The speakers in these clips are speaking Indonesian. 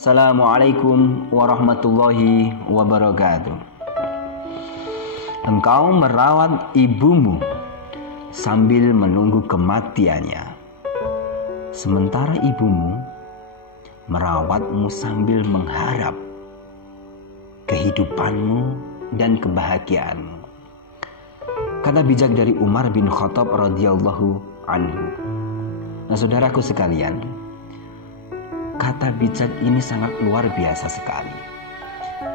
Assalamualaikum warahmatullahi wabarakatuh. Engkau merawat ibumu sambil menunggu kematiannya, sementara ibumu merawatmu sambil mengharap kehidupanmu dan kebahagiaanmu. Kata bijak dari Umar bin Khattab radhiyallahu anhu. Nah, saudaraku sekalian, kata bijak ini sangat luar biasa sekali.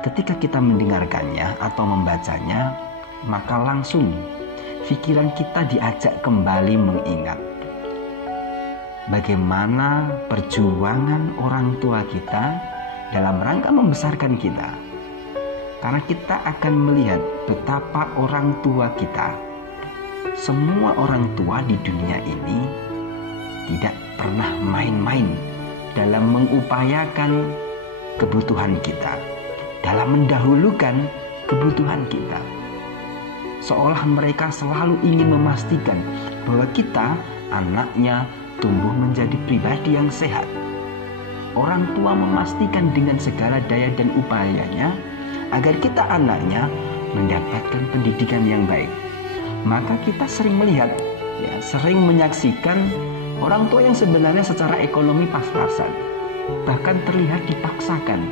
Ketika kita mendengarkannya atau membacanya, maka langsung pikiran kita diajak kembali mengingat bagaimana perjuangan orang tua kita dalam rangka membesarkan kita. Karena kita akan melihat betapa orang tua kita, semua orang tua di dunia ini tidak pernah main-main dalam mengupayakan kebutuhan kita, dalam mendahulukan kebutuhan kita. Seolah mereka selalu ingin memastikan bahwa kita, anaknya, tumbuh menjadi pribadi yang sehat. Orang tua memastikan dengan segala daya dan upayanya agar kita, anaknya, mendapatkan pendidikan yang baik. Maka kita sering melihat, sering menyaksikan orang tua yang sebenarnya secara ekonomi pas-pasan, bahkan terlihat dipaksakan.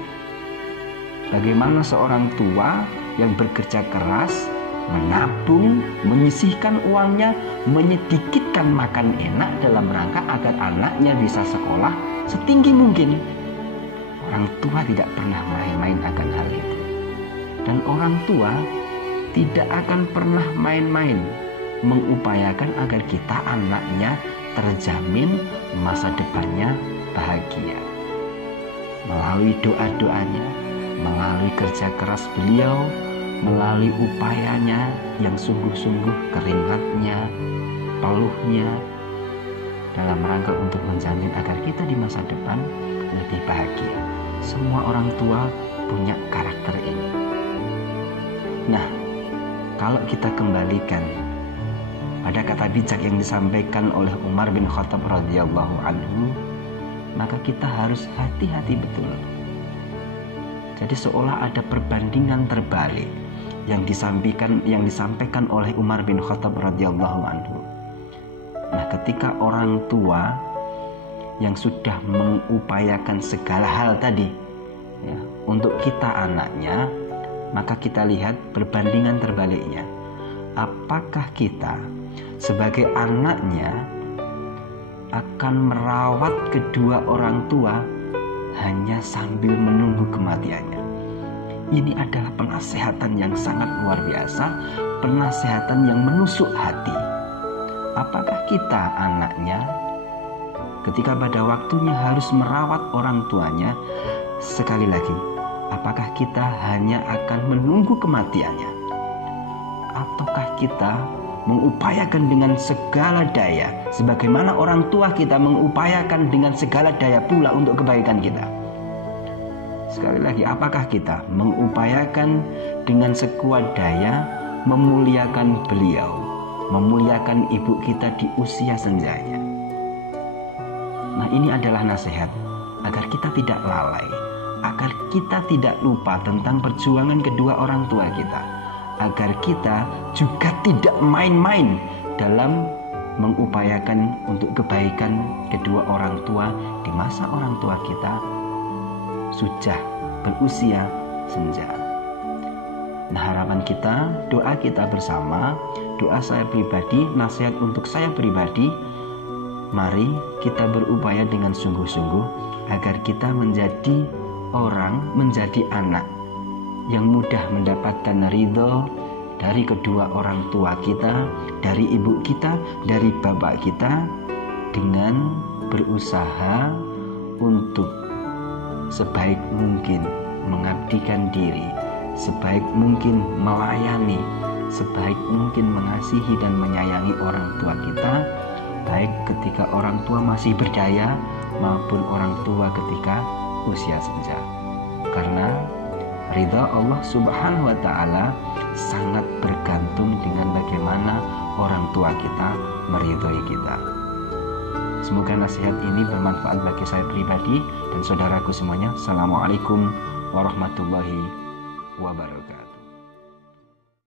Bagaimana seorang tua yang bekerja keras, menabung, menyisihkan uangnya, menyedikitkan makan enak dalam rangka agar anaknya bisa sekolah setinggi mungkin. Orang tua tidak pernah main-main akan hal itu. Dan orang tua tidak akan pernah main-main mengupayakan agar kita, anaknya, terjamin masa depannya bahagia. Melalui doa-doanya, melalui kerja keras beliau, melalui upayanya yang sungguh-sungguh, keringatnya, peluhnya, dalam rangka untuk menjamin agar kita di masa depan lebih bahagia. Semua orang tua punya karakter ini. Nah, kalau kita kembalikan pada kata bijak yang disampaikan oleh Umar bin Khattab radhiyallahu anhu, maka kita harus hati-hati betul. Jadi seolah ada perbandingan terbalik yang disampaikan oleh Umar bin Khattab radhiyallahu anhu. Nah, ketika orang tua yang sudah mengupayakan segala hal tadi, untuk kita, anaknya, maka kita lihat perbandingan terbaliknya. Apakah kita sebagai anaknya akan merawat kedua orang tua hanya sambil menunggu kematiannya? Ini adalah penasehatan yang sangat luar biasa, penasehatan yang menusuk hati. Apakah kita, anaknya, ketika pada waktunya harus merawat orang tuanya, sekali lagi, apakah kita hanya akan menunggu kematiannya? Ataukah kita mengupayakan dengan segala daya, sebagaimana orang tua kita mengupayakan dengan segala daya pula untuk kebaikan kita? Sekali lagi, apakah kita mengupayakan dengan sekuat daya memuliakan beliau, memuliakan ibu kita di usia senjanya? Nah, ini adalah nasihat agar kita tidak lalai, agar kita tidak lupa tentang perjuangan kedua orang tua kita, agar kita juga tidak main-main dalam mengupayakan untuk kebaikan kedua orang tua di masa orang tua kita sudah berusia senja. Nah, harapan kita, doa kita bersama, doa saya pribadi, nasihat untuk saya pribadi, mari kita berupaya dengan sungguh-sungguh agar kita menjadi orang, menjadi anak yang mudah mendapatkan ridho dari kedua orang tua kita, dari ibu kita, dari bapak kita, dengan berusaha untuk sebaik mungkin mengabdikan diri, sebaik mungkin melayani, sebaik mungkin mengasihi dan menyayangi orang tua kita, baik ketika orang tua masih berdaya maupun orang tua ketika usia senja. Karena ridha Allah Subhanahu wa ta'ala sangat bergantung dengan bagaimana orang tua kita meridhoi kita. Semoga nasihat ini bermanfaat bagi saya pribadi dan saudaraku semuanya. Assalamualaikum warahmatullahi wabarakatuh.